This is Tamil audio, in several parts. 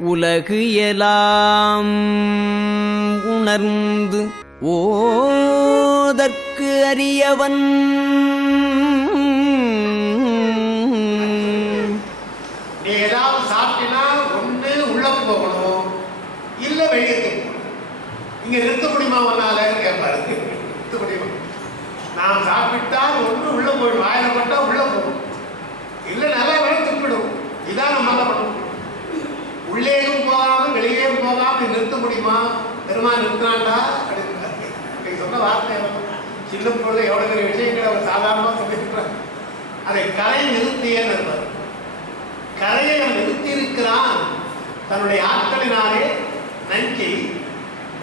உலகு எலாம் உணர்ந்து ஓதற்கு அறியவன் நீ ஏதாவது சாப்பிட்டினா ஒன்று உள்ள போகணும். இல்ல வெளியே போகணும் இங்க நிறுத்த முடியுமா ஒன்னால கேட்பாரு. நிறுத்த முடியுமா நாம் சாப்பிட்டால் ஒன்று உள்ள போயிடும் வாயில பட்டா உள்ள போகும் இல்லை நல்லா வேலை துப்பிடும். இதான் நம்ம முடியும் உள்ளேயும் போகாம வெளியேயும் போகாம நிறுத்த முடியுமா? பெருமாள் நிறுத்தினாண்டா? அப்படின்னு சொன்ன வார்த்தை சின்ன பொழுது எவ்வளவு பெரிய விஷயங்களை அவர் சாதாரணமா சொல்லியிருக்கிறார். அதை கரை நிறுத்தியன்னு இருப்பார். கரையை அவன் நிறுத்தியிருக்கிறான். தன்னுடைய ஆட்களினாலே நஞ்சை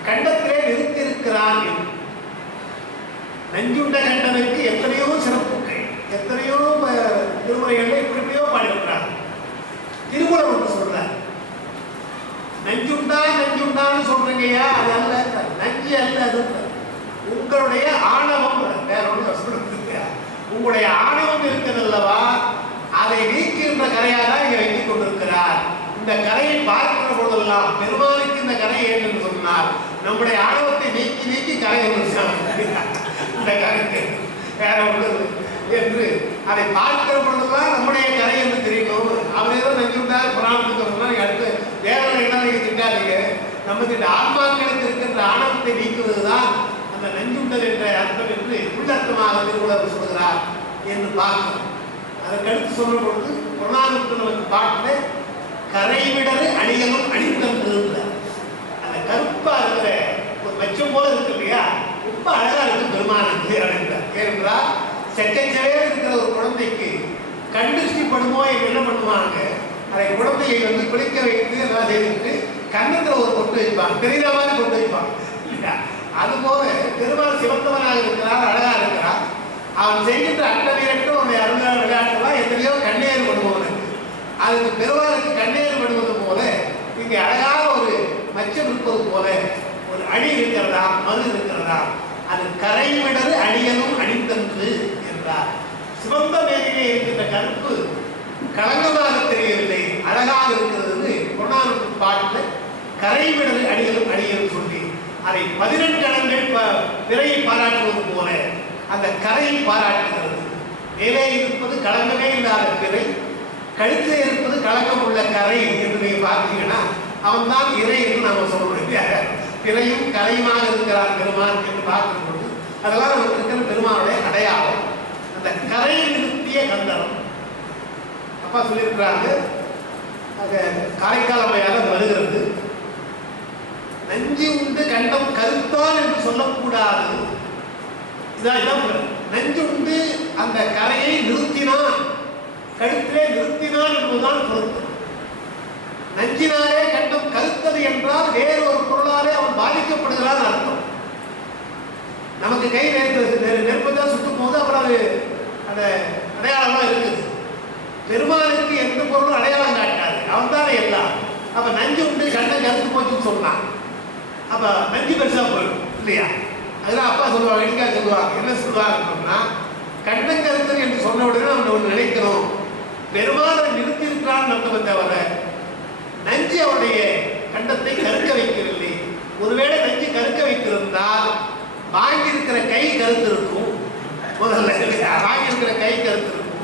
கண்டத்திலே நிறுத்தியிருக்கிறான் என்று. நஞ்சுண்ட கண்டனுக்கு எத்தனையோ சிறப்புகள் எத்தனையோ திருமுறைகளில் திருமுறைகளை இப்படியோ பாடியிருக்கிறார். திருமுறை ஒன்று சொல்றார். நஞ்சுண்டா நஞ்சுண்டான்னு சொல்றீங்கய்யா அது அல்ல நஞ்சு அல்ல அது உங்களுடைய ஆணவம் வேற ஒன்று சொல்றது உங்களுடைய ஆணவம் இருக்குது அல்லவா? அதை நீக்கின்ற கரையாக தான் இங்கே வைத்துக் கொண்டிருக்கிறார். இந்த கரையை பார்க்கிற பொழுதெல்லாம் பெருமானுக்கு இந்த கரை என்று சொன்னார் நம்முடைய ஆணவத்தை நீக்கி நீக்கி கரை இந்த கருத்து வேற ஒன்று என்று அதை பார்க்கிற பொழுதெல்லாம் நம்முடைய கரை என்று தெரியணும் அவர் ஏதோ நஞ்சுண்டார் பிராணத்துக்கு சொன்னார் அடுத்து வேற என்ன நீங்க நமது நமக்கு ஆத்மாக்களுக்கு இருக்கின்ற ஆணவத்தை நீக்குவதுதான் அந்த நஞ்சுண்டல் என்ற அர்த்தம் என்று உள்ளர்த்தமாக திருவுலர் சொல்கிறார் என்று பார்க்கிறோம். அதற்கடுத்து சொல்லும் பொழுது புறநானூற்று நமக்கு பாட்டில் கரைவிடரு அணிகளும் அணித்தம் இருந்தார் அந்த கருப்பா இருக்கிற ஒரு பச்சம் போல இருக்கு இல்லையா? ரொம்ப அழகா இருக்கு பெருமானது அப்படின்றார் ஏனென்றால் செக்கச்சவே இருக்கிற ஒரு குழந்தைக்கு கண்டிஷ்டி படுமோ என்று என்ன பண்ணுவாங்க? அதை குழந்தையை வந்து குளிக்க வைத்து எல்லாம் செய்துட்டு கன்னத்துல ஒரு கொண்டு வைப்பாங்க. தெரியுற மாதிரி கொண்டு வைப்பாங்க. இல்லையா? அதுபோல பெருமாள் சிவந்தவனாக இருக்கிறார் அழகா இருக்கிறான் அவன் செய்கின்ற அட்டவீரட்டு உன்னை அருமையான விளையாட்டுலாம் எத்தனையோ கண்ணேறு படுபவன் அதுக்கு பெருமாளுக்கு கண்ணீர் படுவது போல இங்கே அழகாக ஒரு மச்சம் இருப்பது போல ஒரு அணி இருக்கிறதா மது இருக்கிறதா? அது கரைவிடது அடியனும் அடித்தன்று என்றார். சிவந்த மேலிலே இருக்கின்ற கருப்பு கலங்கமாக தெரியவில்லை. அழகாக இருக்கிறது பொன்னாருக்கு பாட்டில் கரைவிடல் அடிகளும் அடிகளும் சொல்லி அதை பதினெட்டு அடங்கள் பிறையை பாராட்டுவது போல அந்த கரையை பாராட்டுகிறது. மேலே இருப்பது களங்கமே இல்லாத பிறை கழுத்தில் இருப்பது களங்கம் உள்ள கரை என்று நீங்க பார்த்தீங்கன்னா அவன் தான் இறை என்று நாம சொல்றோம் இல்லையா? பிறையும் கரையுமாக இருக்கிறார் பெருமான் என்று பார்க்கும் பொழுது அதெல்லாம் நமக்கு இருக்கிற பெருமானுடைய அடையாளம். அந்த கரை நிறுத்திய கந்தரம் அப்பா சொல்லியிருக்கிறாங்க அது காரைக்கால் புத்தி உண்டு கண்டம் கருத்தான் என்று சொல்லக்கூடாது. இதான் இதான் நஞ்சு உண்டு அந்த கரையை நிறுத்தினான் கழுத்திலே நிறுத்தினான் என்பதுதான் பொருள். நஞ்சினாலே கண்டம் கருத்தது என்றால் வேறு ஒரு பொருளாலே அவன் பாதிக்கப்படுகிறான் அர்த்தம். நமக்கு கை நெருப்பு நெருப்பு தான் சுட்டும் போது அப்புறம் அது அந்த அடையாளமாக இருக்குது. பெருமாளுக்கு எந்த பொருளும் அடையாளம் காட்டாது. அவன் தானே எல்லாம். அப்ப நஞ்சு உண்டு கண்டம் கருத்து போச்சுன்னு சொன்னான். அப்ப நஞ்சு பெருசா போயிடும் இல்லையா? அதெல்லாம் அப்பா சொல்லுவாங்க எடிக்கா சொல்லுவாங்க? என்ன சொல்லுவாங்கன்னா கண்டம் கருத்தன் என்று சொன்ன உடனே அவன் ஒன்று நினைக்கிறோம் பெருமாளை நிறுத்தியிருக்கிறான் அர்த்தமே தவிர நஞ்சு அவனுடைய கண்டத்தை கருக்க வைக்கவில்லை. ஒருவேளை நஞ்சு கருக்க வைத்திருந்தால் வாங்கியிருக்கிற கை கருத்து இருக்கும் முதல்ல வாங்கியிருக்கிற கை கருத்து இருக்கும்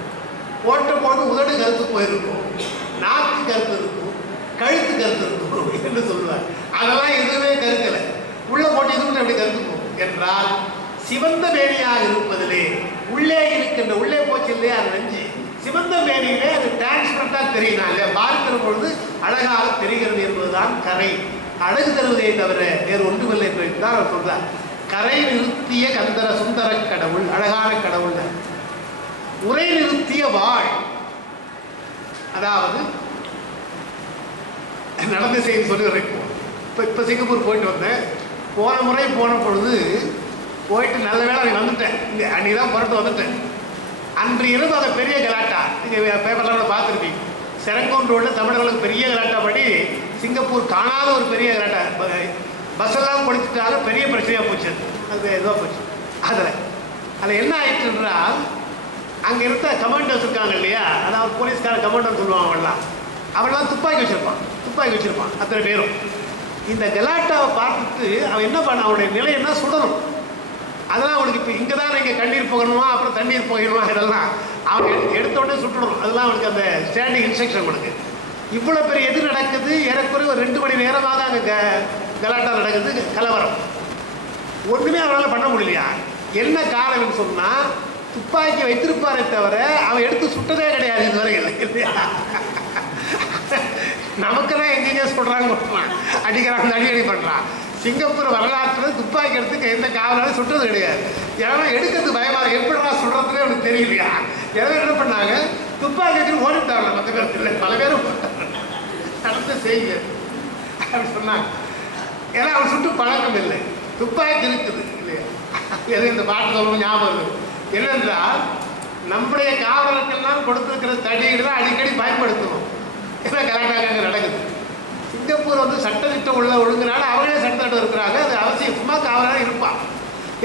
போட்ட போட்டு உதடு கருத்து போயிருக்கும். நாக்கு கருத்து இருக்கும். கழுத்து கருத்துருக்கும் என்று சொல்லுவார். அதெல்லாம் எதுவுமே கருக்கலை. உள்ள போட்டதும் அப்படி கருத்து போகும். என்றால் சிவந்த மேனியாக இருப்பதிலே உள்ளே இருக்கின்ற உள்ளே போச்சு இல்லையா அது நெஞ்சு. சிவந்த மேனியிலே அது டிரான்ஸ்பரண்டாக தெரியும் இல்லையா? பார்க்கிற பொழுது அழகாக தெரிகிறது என்பதுதான் கரை. அழகு தருவதை தவிர வேறு ஒன்றுமில்லை என்று தான் அவர் சொல்றார். கரை நிறுத்திய கந்தர சுந்தர கடவுள் அழகான கடவுள். உரை நிறுத்திய வாழ். அதாவது நடந்த செய்தி சொல்லுகிறேன் இப்போ இப்போ இப்போ சிங்கப்பூர் போயிட்டு வந்தேன். போன முறை போன பொழுது போயிட்டு நல்ல வேளை அன்னைக்கு வந்துட்டேன். இங்கே அன்றைக்கி தான் புறட்டு வந்துட்டேன். அன்று இருந்து அதை பெரிய கலாட்டா. நீங்கள் பேப்பர்லாம் கூட பார்த்துருப்பீங்க. செரங்கோன் ரோடில் தமிழர்களுக்கு பெரிய கலாட்டா படி சிங்கப்பூர் காணாத ஒரு பெரிய கலாட்டா. பஸ்ஸெல்லாம் கொடுத்துட்டாலும் பெரிய பிரச்சனையாக போச்சு அது. அது இதுவாக போச்சு. அதில் அதில் என்ன ஆயிடுச்சுன்றால் அங்கே இருந்த கமாண்டர்ஸ் இருக்காங்க இல்லையா? அதாவது போலீஸ்கார கமாண்டர் சொல்லுவாங்க அவங்களாம் அவன்லாம் துப்பாக்கி வச்சிருப்பான். துப்பாக்கி வச்சிருப்பான் அத்தனை பேரும். இந்த கலாட்டாவை பார்த்துட்டு அவன் என்ன பண்ண அவனுடைய நிலை என்ன சுடணும் அதெல்லாம் அவனுக்கு இப்போ இங்கே தான் இங்கே கண்ணீர் போகணுமா? அப்புறம் தண்ணீர் போகணுமா இதெல்லாம் அவன் எடு- எடுத்த உடனே சுட்டுடணும். அதெல்லாம் அவனுக்கு அந்த ஸ்டாண்டிங் இன்ஸ்ட்ரக்ஷன் கொடுக்கு. இவ்வளோ பெரிய எது நடக்குது. ஏறக்குறைய ஒரு ரெண்டு மணி நேரமாக அங்கே க கலாட்டா நடக்குது. கலவரம். ஒன்றுமே அவனால் பண்ண முடியலையா? என்ன காரணம்னு சொன்னால் துப்பாக்கி வைத்திருப்பாரே தவிர அவன் எடுத்து சுட்டதே கிடையாது இதுவரை. இல்லையா? நமக்கு தான் எங்கெங்க சொல்கிறாங்க அடிக்கிறான் அடிக்கடி பண்ணுறான் சிங்கப்பூர் வரலாற்றில் துப்பாக்கி எடுத்து எந்த காவலாலும் சுட்டது கிடையாது. ஏன்னா எடுக்கிறது பயமாக இருக்கு. எப்படிடா சுடுறதுனே அவனுக்கு தெரியலையா? எனவே என்ன பண்ணாங்க? துப்பாக்கி வச்சு ஓடிட்டாங்க. மற்ற பேர் இல்லை பல பேரும் நடந்து செய்யுங்க அப்படின்னு சொன்னாங்க. ஏன்னா அவன் சுட்டு பழக்கம் இல்லை. துப்பாக்கி இருக்குது இல்லையா? எது இந்த பாட்டு சொல்லவும் ஞாபகம் இருக்குது என்னென்றால் நம்முடைய காவலர்கள்லாம் கொடுத்துருக்கிற தடிகளை அடிக்கடி பயன்படுத்துவோம். ஏன்னா கலாட்டாங்க நடக்குது. சிங்கப்பூர் வந்து சட்டத்திட்டம் உள்ள ஒழுங்குனால அவங்களே சட்டத்திட்டம் இருக்கிறாங்க. அது அவசியம். சும்மா காவலாக இருப்பான்.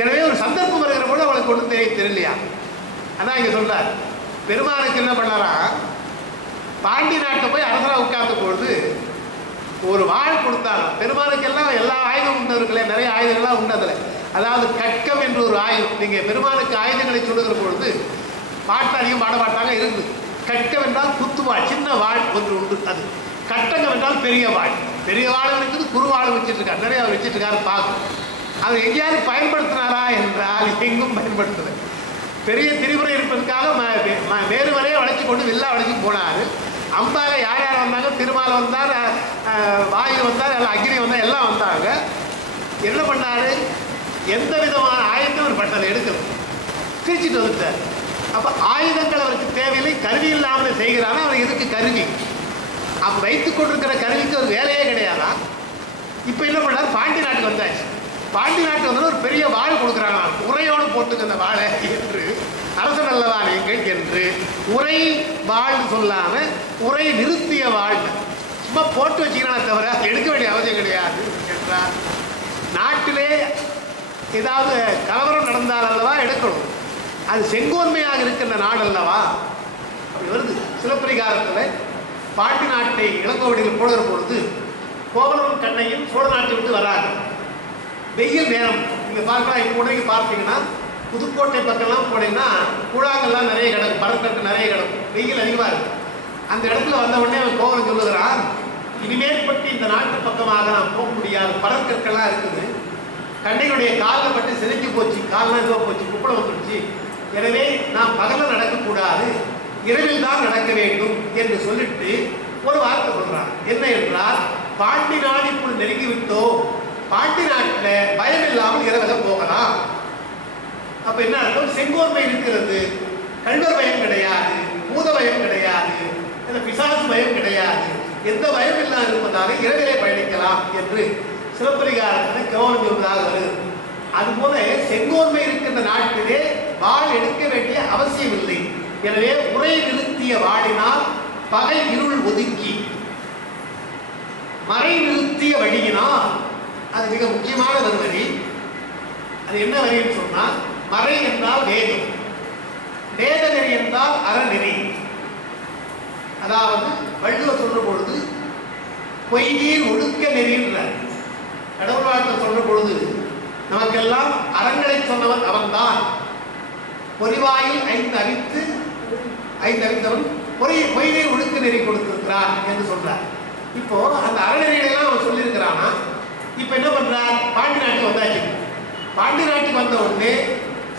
எனவே ஒரு சந்தர்ப்பம் வருகிற போது அவளுக்கு ஒன்றும் தெரிய தெரியலையா? அதான் இங்கே சொல்கிறார் பெருமானுக்கு என்ன பண்ணாராம் பாண்டி நாட்டை போய் அரசராக உட்கார்ந்த பொழுது ஒரு வாழ் கொடுத்தாங்க பெருமானுக்கெல்லாம் எல்லா ஆயுதம் உண்டு இருக்குல்ல. நிறைய ஆயுதங்கள்லாம் உண்டு அதில். அதாவது கட்கம் என்று ஒரு ஆயுதம். நீங்கள் பெருமானுக்கு ஆயுதங்களை சொல்லுகிற பொழுது பாட்டு அதிகம் பாட மாட்டாங்க இருக்குது கட்டவென்றால் குத்துவாள். சின்ன வாழ் ஒன்று உண்டு. அது கட்டங்க என்றால் பெரிய வாழ் பெரிய வாழும் இருக்குது குறு வாழும் வச்சுட்டு இருக்காரு நிறைய அவர் வச்சுட்டு இருக்காரு பார்க்கும் அவர் எங்கேயாவது பயன்படுத்தினாரா என்றால் எங்கும் பயன்படுத்தலை. பெரிய திரிபுரை இருப்பதற்காக வேறு வரையை வளைச்சு கொண்டு வில்லா வளைச்சு போனார். அம்பாக யார் யார் வந்தாங்க? திருமால் வந்தார் வாயு வந்தார் எல்லாம் அக்னி வந்தார் எல்லாம் வந்தாங்க. என்ன பண்ணாரு? எந்த விதமான ஆயுதம் ஒரு பட்டலை எடுக்கல. திருச்சிட்டு வந்துட்டார். அப்போ ஆயுதங்கள் அவருக்கு தேவையில்லை கருவி இல்லாமல் செய்கிறானா அவர் எதுக்கு கருவி? அப்போ வைத்துக் கொண்டிருக்கிற கருவிக்கு ஒரு வேலையே கிடையாதா? இப்போ என்ன பண்ணார்? பாண்டி நாட்டுக்கு வந்தாச்சு. பாண்டி நாட்டுக்கு வந்து ஒரு பெரிய வாழ் கொடுக்குறாங்க. உரையோடு போட்டுக்கு அந்த வாழை என்று அரசன் அல்லவா நீங்கள் என்று. உரை வாழ் சொல்லாமல் உரை நிறுத்திய வாழ் சும்மா போட்டு வச்சுக்கிறானே தவிர எடுக்க வேண்டிய அவசியம் கிடையாது என்றார். நாட்டிலே ஏதாவது கலவரம் நடந்தால் அல்லவா எடுக்கணும். அது செங்கோன்மையாக இருக்கின்ற நாடு அல்லவா? அப்படி வருது. சிலப்பரிகாரத்தில் பாட்டி நாட்டை இளங்கோவடிகள் போடுகிற பொழுது கோவலன் கண்ணையும் சோழ நாட்டை விட்டு வராங்க. வெயில் நேரம். நீங்கள் பார்க்கலாம் இப்போ உடனே பார்த்தீங்கன்னா புதுக்கோட்டை பக்கம்லாம் போனீங்கன்னா கூழாங்கள்லாம் நிறைய கிடக்கும் பறக்கட்டு நிறைய கிடக்கும். வெயில் அதிகமாக இருக்கும் அந்த இடத்துல வந்த உடனே அவன் கோவலன் சொல்லுகிறான் இனிமேற்பட்டு இந்த நாட்டு பக்கமாக நான் போக முடியாது. பறக்கற்கெல்லாம் இருக்குது. கண்ணையுடைய காலில் பட்டு சிதைஞ்சு போச்சு. காலெலாம் இதுவாக போச்சு. குப்பளம் வந்துடுச்சு. எனவே நாம் பகலில் நடக்கக்கூடாது இரவில் தான் நடக்க வேண்டும் என்று சொல்லிட்டு ஒரு வார்த்தை சொல்றார் என்ன என்றால் பாண்டி நாடிக்குள் நெருங்கி விட்டோம் பாண்டி நாட்டில் பயம் இல்லாமல் இரவில் போகலாம். அப்ப என்ன அர்த்தம்? செங்கோர்மை இருக்கிறது. கல்வர் பயம் கிடையாது. பூத பயம் கிடையாது. பிசாசு பயம் கிடையாது. எந்த பயம் இல்லாமல் இருப்பதாக இரவிலே பயணிக்கலாம் என்று சிலப்பதிகாரத்தில் கவனம் சொல்வதாக வருகிறது. அதுபோல செங்கோர்மை இருக்கின்ற நாட்டிலே வாழ் எடுக்க வேண்டிய அவசியம் இல்லை எனவே உரை நிறுத்திய வாழினால் பகை இருள் ஒதுக்கி மறை நிறுத்திய வழியினால் அது மிக முக்கியமான ஒரு வரி அது என்ன வரின்னு சொன்னால் மறை என்றால் வேதம் வேத நெறி என்றால் அறநெறி. அதாவது வள்ளுவர் சொல்ற பொழுது பொய்நீர் ஒழுக்க நெறின்ற. கடவுள் வாழ்க்கை சொல்ற பொழுது நமக்கெல்லாம் அறங்களை சொன்னவன் அவன்தான். பொறிவாயில் ஐந்து அவித்து ஐந்து அவித்தவன் பொறி பொய்கை ஒழுக்க நெறி கொடுத்திருக்கிறார் என்று சொல்றார். இப்போ அந்த அறநெறிகளெல்லாம் அவன் சொல்லியிருக்கிறானா? இப்போ என்ன பண்றார்? பாண்டி நாட்டுக்கு வந்தாச்சு. பாண்டி நாட்டுக்கு வந்த உடனே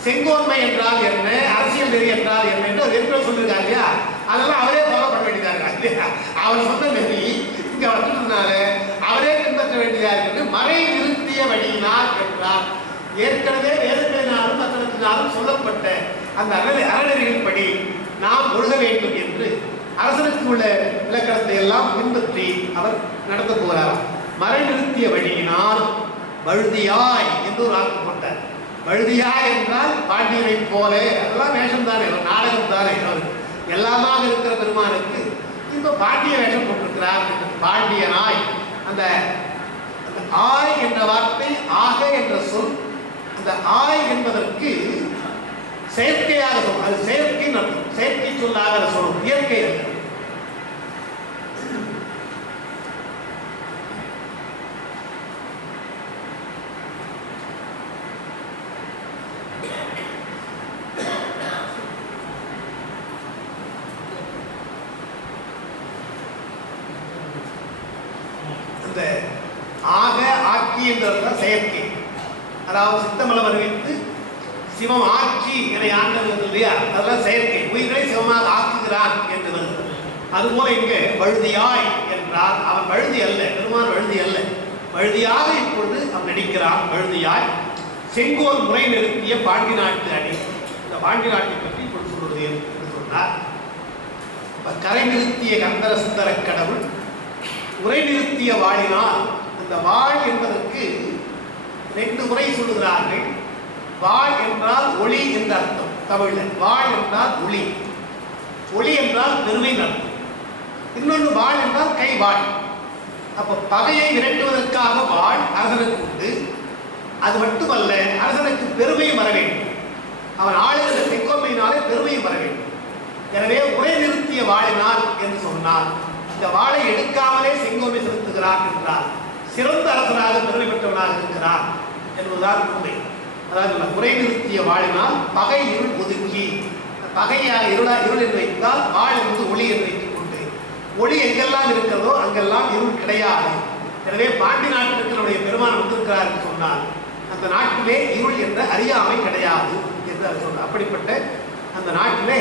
செங்கோன்மை என்றால் என்ன? அரசியல் நெறி என்றால் என்ன? என்று அவர் ஏற்கனவே சொல்லியிருக்காரு இல்லையா? அதெல்லாம் அவரே ஃபாலோ பண்ண வேண்டியதா இருக்கா இல்லையா? அவர் சொன்ன நெறி இங்கே வந்ததுனால அவரே பின்பற்ற வேண்டியதா இருக்கு மறை நிறுத்திய வழியினார் என்றார். ஏற்கனவே வேறு தத்தனத்தினாலும் சொல்லப்பட்ட அந்த அறநெறி அறநெறிகளின் படி நாம் ஒழுக வேண்டும் என்று அரசனுக்கு உள்ள இலக்கணத்தை எல்லாம் பின்பற்றி அவர் நடத்த போகிறார் மறை நிறுத்திய வழியினால் வழுதியாய் என்று ஒரு ஆக்கு கொண்டார். வழுதியாய் என்றால் பாண்டியனை போல அதெல்லாம் வேஷம் தானே நாடகம் தானே அவர் எல்லாமாக இருக்கிற பெருமானுக்கு இப்போ பாண்டிய வேஷம் போட்டிருக்கிறார் பாண்டியனாய் அந்த அந்த ஆய் என்ற வார்த்தை ஆக என்ற சொல் இந்த ஆய் என்பதற்கு செயற்கையாக சொல் அது செயற்கை நடக்கும் செயற்கை சொல்லாக சொல்லும் இயற்கை ஆக ஆக்கி என்றதுதான் செயற்கை. அதாவது சித்தமலை வருவித்து சிவம் ஆட்சி என ஆண்டது இல்லையா? அதெல்லாம் செயற்கை. உயிரை சிவமாக ஆக்குகிறான் என்று வருகிறது அதுபோல இங்கே வழுதியாய் என்றால் அவன் வழுதி அல்ல பெருமான் வழுதி அல்ல. வழுதியாக இப்பொழுது அவன் நடிக்கிறான் வழுதியாய். செங்கோல் முறை நிறுத்திய பாண்டி நாட்டு அணி. இந்த பாண்டி நாட்டை பற்றி இப்பொழுது சொல்வது என்று சொன்னார். அப்ப கரை நிறுத்திய கந்தர சுந்தர கடவுள் உரை நிறுத்திய வாழினால் இந்த வாழ் என்பதற்கு ரெண்டு முறை சொல்லுகிறார்கள். வாய் என்றால் ஒளி என்ற அர்த்தம். தமிழில் வாழ் என்றால் ஒளி. ஒளி என்றால் பெருமை அர்த்தம். இன்னொன்று வாழ் என்றால் கை வாழ் அப்போ பகையை விரட்டுவதற்காக வாழ் அரசனுக்கு உண்டு. அது மட்டுமல்ல அரசனுக்கு பெருமையும் வர வேண்டும். அவன் ஆளுகிற செங்கோமையினாலே பெருமையும் வர வேண்டும். எனவே உரை நிறுத்திய வாழினால் என்று சொன்னால் இந்த வாழை எடுக்காமலே செங்கோமை செலுத்துகிறார் என்றார் சிறந்த அரசனாக பெருமை பெற்றவனாக இருக்கிறார் என்பதுதான் உண்மை. அதாவது குறை நிறுத்திய வாழினால் பகை இருள் ஒதுக்கி பகையா இருளா இருள் என்று வைத்தால் வாழ் என்பது ஒளி என்று வைத்துக் கொண்டு ஒளி எங்கெல்லாம் இருக்கிறதோ அங்கெல்லாம் இருள் கிடையாது. எனவே பாண்டி நாட்டினுடைய பெருமான் வந்திருக்கிறார் என்று சொன்னால் அந்த நாட்டிலே இருள் என்ற அறியாமை கிடையாது என்று அவர் சொன்னார். அப்படிப்பட்ட அந்த நாட்டிலே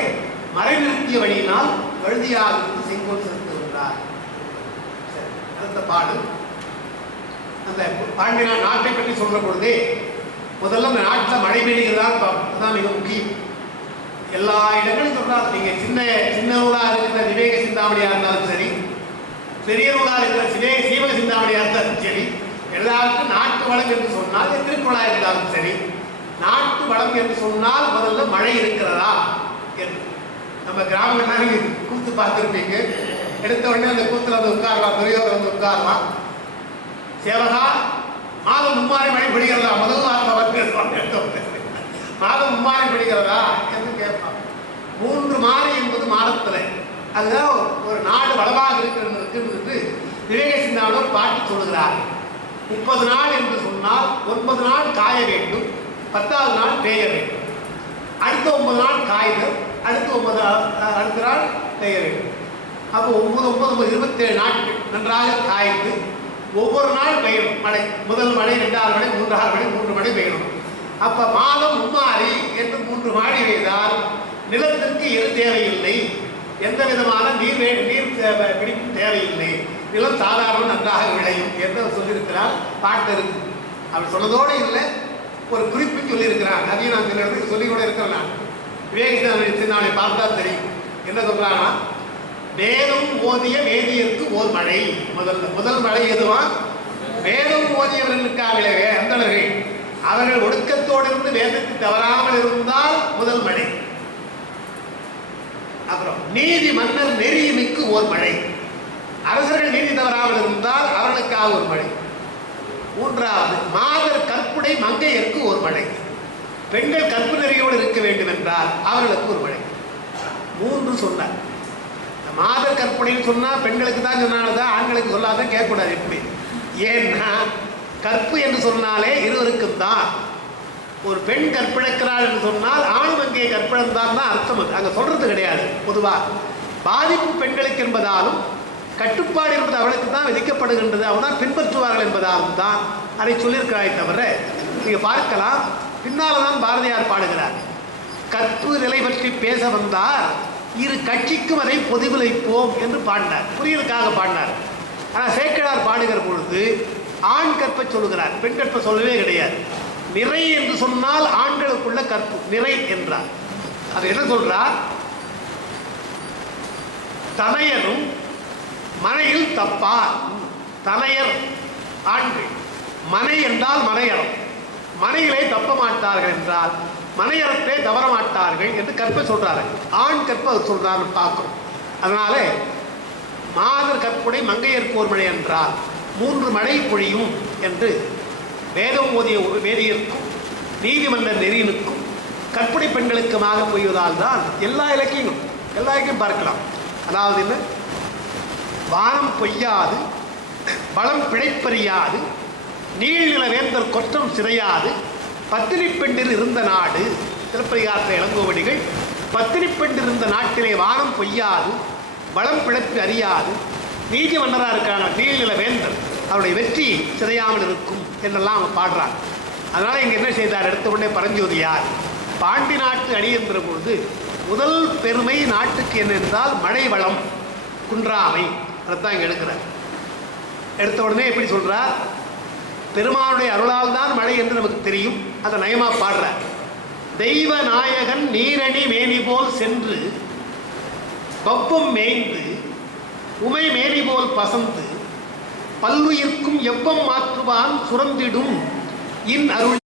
மறைநிறுத்திய வழியினால் வழுதியாக இருந்து செங்கோல் செலுத்துகின்றார். அடுத்த பாடு அந்த பாண்டிய நாட்டை பற்றி சொல்ற பொழுதே முதல்ல அந்த நாட்டில் மழை பெய்கிறதான் தான் மிக முக்கியம். எல்லா இடங்களும் சொன்னால் நீங்கள் சின்ன சின்ன நூலா இருக்கிற விவேக சிந்தாமணியாக இருந்தாலும் சரி பெரிய நூலா இருக்கிற சிவேக சீவக சிந்தாமணியாக இருந்தாலும் சரி எல்லாருக்கும் நாட்டு வளம் என்று சொன்னால் திருக்குழா இருந்தாலும் சரி நாட்டு வளம் என்று சொன்னால் முதல்ல மழை இருக்கிறதா என்று. நம்ம கிராமங்கள்லாம் கூத்து பார்த்துருப்பீங்க. எடுத்த உடனே அந்த கூத்தில் வந்து உட்காரலாம் பெரியவர் வந்து உட்காரலாம் சேவகா மாதம் மும்மாறி மணி பிடிக்கிறதா முதல் நாள் வந்து எடுத்த மாதம் மும்மாறி பிடிக்கிறதா என்று கேட்பான் மூன்று மாறி என்பது மாதத்தில். அதுதான் ஒரு நாடு வளமாக இருக்கிறது என்று விவேக சிந்தானோர் பாட்டி சொல்லுகிறார். முப்பது நாள் என்று சொன்னால் ஒன்பது நாள் காய வேண்டும் பத்தாவது நாள் பெய்ய வேண்டும். அடுத்த ஒன்பது நாள் காய்தல் அடுத்த ஒன்பது நாள், அடுத்த நாள் பெய்ய வேண்டும். அப்போ ஒன்பது ஒன்பது ஒன்பது இருபத்தேழு நாட்கள் நன்றாக காய்ந்து ஒவ்வொரு நாள் பெய்யணும். மழை முதல் மழை ரெண்டாவது மழை மூன்றாவது மழை மூன்று மழை பெய்யணும். அப்ப மாதம் மும்மாறி என்று மூன்று மாடி பெய்தால் நிலத்திற்கு எது தேவையில்லை. எந்த விதமான நீர் வே- நீர் தேவை- பிடிப்பு தேவையில்லை. நிலம் சாதாரண நன்றாக விளையும் என்று சொல்லியிருக்கிறார் பாட்டு அவர் சொன்னதோடு இல்லை ஒரு குறிப்பு சொல்லியிருக்கிறார். அதையும் நான் சில இடத்துக்கு சொல்லி கூட இருக்கிறேன் நான் விவேக சின்னாவை பார்த்தா தெரியும். என்ன சொல்கிறாங்கன்னா வேதம் ஓதிய வேதியருக்கு ஓர் மழை. முதல்ல முதல் மழை எதுவா? வேதம் ஓதியவர்களுக்காகவே அந்தணர்கள். அவர்கள் ஒடுக்கத்தோடு இருந்து வேதத்தை தவறாமல் இருந்தால் முதல் மழை. அப்புறம் நீதி மன்னர் நெறியுமிக்கு ஓர் மழை. அரசர்கள் நீதி தவறாமல் இருந்தால் அவர்களுக்காக ஒரு மழை. மூன்றாவது மாதர் கற்புடை மங்கையருக்கு ஒரு மழை. பெண்கள் கற்பு நெறியோடு இருக்க வேண்டும் என்றால் அவர்களுக்கு ஒரு மழை. மூன்று சொன்னார். மாத கற்பனைன்னு சொன்னால் பெண்களுக்கு தான் சொன்னால்தான் ஆண்களுக்கு சொல்லாத கேட்கக்கூடாது எப்படி ஏன்னா கற்பு என்று சொன்னாலே இருவருக்கும் தான். ஒரு பெண் கற்பிழக்கிறாள் என்று சொன்னால் ஆணும் அங்கே கற்பிழந்தான் தான் அர்த்தம் அது. அங்கே சொல்கிறது கிடையாது பொதுவாக பாதிப்பு பெண்களுக்கு என்பதாலும் கட்டுப்பாடு என்பது அவளுக்கு தான் விதிக்கப்படுகின்றது. அவள் தான் பின்பற்றுவார்கள் என்பதாலும் தான் அதை சொல்லியிருக்கிறாய் தவிர நீங்கள் பார்க்கலாம். பின்னால் தான் பாரதியார் பாடுகிறார். கற்பு நிலை பற்றி பேச வந்தால் இரு கட்சிக்கும் அதை பொதுவிழைப்போம் என்று பாடினார். புரியலுக்காக பாடினார். ஆனால் சேக்கடார் பாடுகிற பொழுது ஆண் கற்பை சொல்கிறார் பெண் கற்பை சொல்லவே கிடையாது. நிறை என்று சொன்னால் ஆண்களுக்குள்ள கற்பு. நிறை என்றார். அது என்ன சொல்றார்? தலையரும் மனையில் தப்பார். தனையர் ஆண்கள். மனை என்றால் மனையறம். மனையிலே தப்ப மாட்டார்கள் என்றால் மனையறத்தை தவற மாட்டார்கள் என்று கற்பை சொல்கிறாரு ஆண் கற்ப அவர் சொல்றாரு பார்க்கிறோம். அதனால மாதர் கற்புடை மங்கையர் போர்மழை என்றால் மூன்று மழை பொழியும் என்று வேதம் ஓதிய ஒரு வேதியருக்கும் நீதிமன்ற நெறியனுக்கும் கற்புடை பெண்களுக்குமாக பொய்வதால் தான் எல்லா இலக்கியங்களும் எல்லா இலக்கியம் பார்க்கலாம். அதாவது என்ன? வானம் பொய்யாது பலம் பிழைப்பறியாது நீழ்நில வேந்தர் கொற்றம் சிறையாது பத்தினிப்பெண்டில் இருந்த நாடு சிலப்பதிகாரத்தை இளங்கோவடிகள் பத்தினி இருந்த நாட்டிலே வானம் பொய்யாது வளம் பிழைப்பு அறியாது நீதி மன்னராக இருக்காங்க நீழ்நில வேந்தர் அவருடைய வெற்றி சிதையாமல் இருக்கும் என்றெல்லாம் அவன் பாடுறான். அதனால் இங்கே என்ன செய்தார்? எடுத்த உடனே பரஞ்சோதியார் பாண்டி நாட்டு அணி என்ற பொழுது முதல் பெருமை நாட்டுக்கு என்னென்றால் மழை வளம் குன்றாமை. அதைத்தான் இங்கே எடுக்கிறார். எடுத்த உடனே எப்படி சொல்கிறார் பெருமானுடைய அருளால் தான் மழை என்று நமக்கு தெரியும். அதை நயமா பாடுற. தெய்வ நாயகன் நீரணி மேனி போல் சென்று வப்பும் மேய்ந்து உமை மேனி போல் பசந்து பல்லுயிர்க்கும் எவ்வம் மாற்றுவான் சுரந்திடும். இன் அருள்